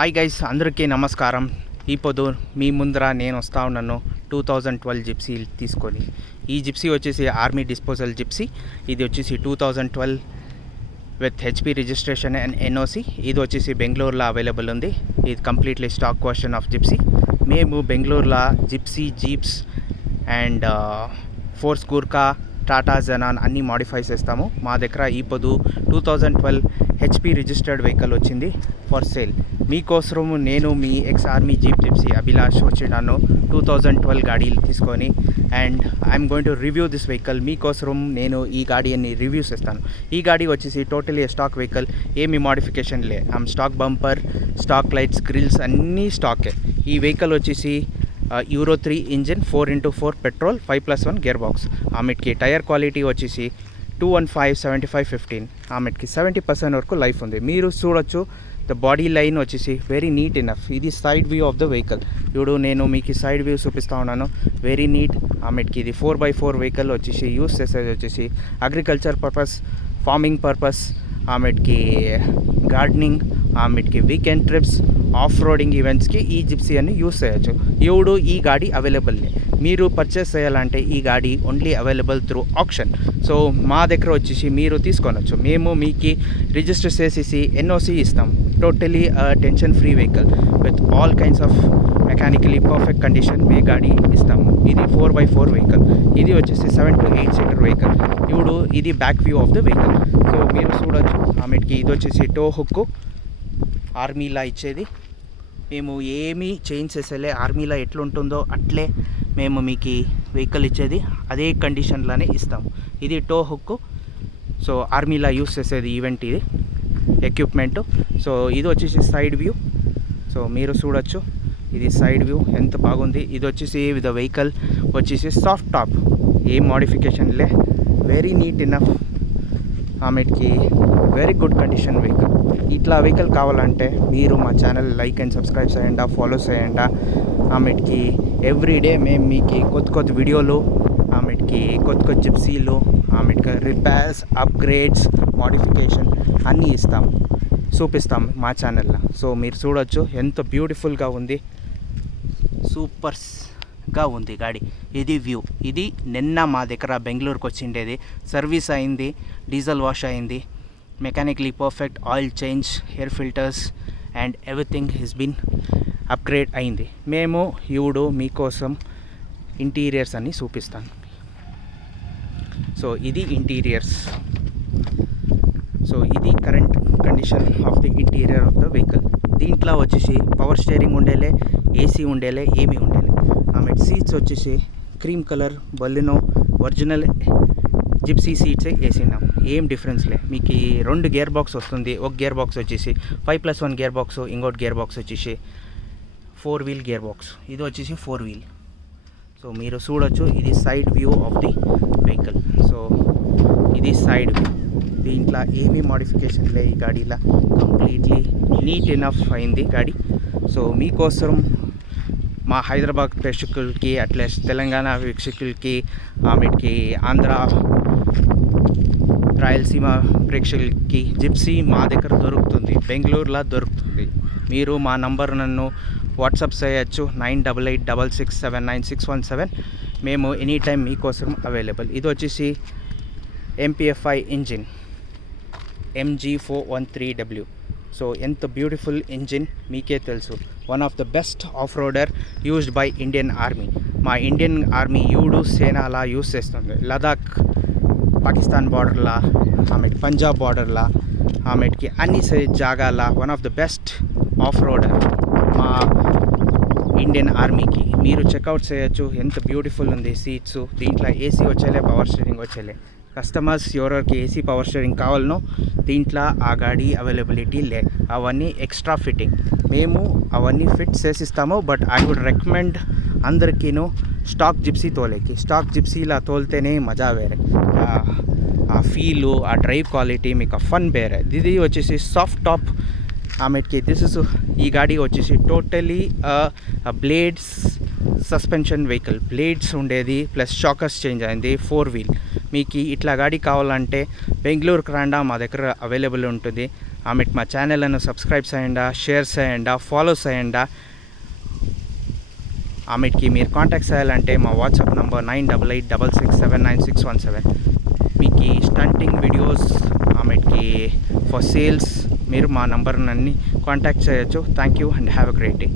Hi guys, అందరికీ నమస్కారం. ఇప్పుడు మీ ముందర నేను వస్తా ఉన్నాను 2012 జిప్సీ తీసుకొని. ఈ జిప్సీ వచ్చేసి ఆర్మీ డిస్పోజల్ జిప్సీ. ఇది వచ్చేసి 2012 with HP registration and NOC. ఇది వచ్చేసి బెంగళూరులో అవైలబుల్ ఉంది. ఇది completely stock version of Gypsy. మేము బెంగళూరులో Gypsy, jeeps and Force Gurkha, Tata Xenon అన్నీ మాడిఫై చేస్తాము. మా దగ్గర ఇప్పుడు 2012 హెచ్పి రిజిస్టర్డ్ వెహికల్ వచ్చింది ఫర్ సేల్. మీకోసము నేను మీ ex army jeep Gypsy Abhilash వచ్చినాను 2012 గాడీలు తీసుకొని. And I'm going to review this vehicle. మీకోసం నేను ఈ గాడీని రివ్యూస్ ఇస్తాను. ఈ గాడీ వచ్చేసి టోటలీ స్టాక్ వెహికల్, ఏమి మాడిఫికేషన్ లే. Stock bumper, stock lights, grills అన్నీ స్టాకే. ఈ వెహికల్ వచ్చేసి Euro 3 engine, 4x4 petrol, 5+1 gear box. ఆమెకి టైర్ క్వాలిటీ వచ్చేసి 215, 75, 15. ఆమెకి 70% వరకు లైఫ్ ఉంది. మీరు చూడొచ్చు, ద బాడీ లైన్ వచ్చేసి వెరీ నీట్ ఇనఫ్. ఇది side view of the vehicle. ఇప్పుడు నేను మీకు సైడ్ వ్యూ చూపిస్తా ఉన్నాను. Very neat. ఆమెకి ఇది 4x4 వెహికల్ వచ్చేసి యూస్ చేసేది వచ్చేసి అగ్రికల్చర్ పర్పస్, ఫార్మింగ్ పర్పస్, ఆమెకి గార్డెనింగ్, ఆమెకి వీకెండ్ ట్రిప్స్, ఆఫ్ రోడింగ్ ఈవెంట్స్కి ఈ జిప్సీ అని యూస్ చేయొచ్చు. ఇప్పుడు ఈ గాడి అవైలబుల్. మీరు పర్చేస్ చేయాలంటే ఈ గాడి only available through option. So మా దగ్గర వచ్చేసి మీరు తీసుకొనొచ్చు. మేము మీకు రిజిస్టర్ చేసేసి ఎన్ఓసి ఇస్తాం. Totally tension free vehicle with all kinds of mechanically perfect condition మే గాడి ఇస్తాము. ఇది 4x4 వెహికల్. ఇది వచ్చేసి 7 to 8 సీటర్ వెహికల్. ఇప్పుడు ఇది back view of the vehicle. So మీరు చూడొచ్చు, ఆమెకి ఇది వచ్చేసి టో హుక్ ఆర్మీలా ఇచ్చేది. మేము ఏమీ చేంజ్ చేసేలే. ఆర్మీలో ఎట్లుంటుందో అట్లే మేము మీకు వెహికల్ ఇచ్చేది అదే కండిషన్లోనే ఇస్తాము. ఇది టో హుక్. సో ఆర్మీలా యూస్ చేసేది ఈవెంట్ ఇది ఎక్విప్మెంటు. సో ఇది వచ్చేసి సైడ్ వ్యూ. సో మీరు చూడొచ్చు, ఇది సైడ్ వ్యూ ఎంత బాగుంది. ఇది వచ్చేసి విత్ వెహికల్ వచ్చేసి సాఫ్ట్ టాప్, ఏం మోడిఫికేషన్ లే. Very neat enough. ఆమెకి వెరీ గుడ్ కండిషన్ వెహికల్. ఇట్లా వెహికల్ కావాలంటే మీరు మా ఛానల్ లైక్ అండ్ సబ్స్క్రైబ్ చేయండి, ఫాలో చేయండి. ఆమెకి ఎవ్రీడే మేము మీకు కొత్త వీడియోలు, ఆమెకి కొత్త జిప్సీలు, ఆమెకి రిపేర్స్, అప్గ్రేడ్స్, మోడిఫికేషన్ అన్నీ చూపిస్తాం మా ఛానల్లో. సో మీరు చూడొచ్చు ఎంత బ్యూటిఫుల్గా ఉంది, సూపర్గా ఉంది గాడి. ఇది వ్యూ. ఇది నిన్న మా దగ్గర బెంగళూరుకి వచ్చిండేది. సర్వీస్ అయింది, డీజిల్ వాష్ అయింది, mechanically perfect, oil change, air filters and everything has been upgrade అయింది. మేము ఇప్పుడు మీకోసం ఇంటీరియర్స్ అన్నీ చూపిస్తాను. సో ఇది ఇంటీరియర్స్. సో ఇది current condition of the interior of the vehicle. దీంట్లో వచ్చేసి పవర్ స్టీరింగ్ ఉండేలే, ఏసీ ఉండేలే, ఏమీ ఉండేలే. ఆమె సీట్స్ వచ్చేసి cream colour Baleno original Gypsy సీట్సే వేసినాం. ఏం డిఫరెన్స్ లే. మీకు 2 గేర్ బాక్స్ వస్తుంది. ఒక గేర్ బాక్స్ వచ్చేసి 5+1 గేర్ బాక్స్, ఇంకోటి గేర్ బాక్స్ వచ్చేసి 4 వీల్ గేర్ బాక్స్. ఇది వచ్చేసి 4 వీల్. సో మీరు చూడొచ్చు, ఇది side view of the vehicle. So ఇది సైడ్ వ్యూ. దీంట్లో ఏమీ మోడిఫికేషన్ లే. ఈ గాడీలో కంప్లీట్లీ నీట్ ఇనఫ్ అయింది గాడి. సో మీకోసం మా హైదరాబాద్ ప్రేక్షకులకి, అట్లే తెలంగాణ వీక్షకులకి, ఆమెకి ఆంధ్ర, రాయలసీమ ప్రేక్షకులకి జిప్సీ మా దగ్గర దొరుకుతుంది, బెంగళూరులో దొరుకుతుంది. మీరు మా నంబర్ నన్ను వాట్సాప్ చేయొచ్చు 9886679617. మేము ఎనీ టైం మీకోసం అవైలబుల్. ఇది వచ్చేసి MPFI ఇంజిన్, MG413W. సో ఎంత బ్యూటిఫుల్ ఇంజిన్ మీకే తెలుసు. One of the best off roader used by Indian army. మా ఇండియన్ ఆర్మీ సేనాలా యూస్ చేస్తుంది. లదాఖ్, పాకిస్తాన్ బార్డర్లా, ఆమెకి పంజాబ్ బార్డర్లా, ఆమెకి అన్ని జాగాల one of the best off roader మా ఇండియన్ ఆర్మీకి. మీరు చెక్అవుట్ చేయొచ్చు, ఎంత బ్యూటిఫుల్ ఉంది సీట్స్. దీంట్లో ఏసీ వచ్చేలే, పవర్ స్టీరింగ్ వచ్చేలే. కస్టమర్స్ ఎవరికి ఏసీ పవర్ స్టీరింగ్ కావాలనో దీంట్లో ఆ గాడి అవైలబిలిటీ లే. అవన్నీ ఎక్స్ట్రా ఫిట్టింగ్. మేము అవన్నీ ఫిట్ చేసిస్తాము. బట్ ఐ వుడ్ రికమెండ్ అందరికీను స్టాక్ జిప్సీ తోలేకి. స్టాక్ జిప్సీలా తోలితేనే మజా వేరే. ఆ ఫీలు, ఆ డ్రైవ్ క్వాలిటీ, మీకు ఆ ఫన్ వేరే. ఇది వచ్చేసి సాఫ్ట్ టాప్. ఆమెకి ఈ గాడి వచ్చేసి totally blades suspension vehicle. Blades ఉండేది ప్లస్ షాకర్స్ చేంజ్ అయింది. 4 వీల్. మీకు ఇట్లా గాడి కావాలంటే బెంగళూరుకి రండా, మా దగ్గర అవైలబుల్ ఉంటుంది. ఆమెకు మా ఛానల్ను సబ్స్క్రైబ్ చేయండి, షేర్ చేయండి, ఫాలో చేయండి. ఆమెకి మీరు కాంటాక్ట్ చేయాలంటే మా వాట్సాప్ నంబర్ 9886679617. మీకు స్టంటింగ్ వీడియోస్ ఆమెకి ఫర్ సేల్స్ మీరు మా నంబర్ని కాంటాక్ట్ చేయొచ్చు. Thank you and have a great day.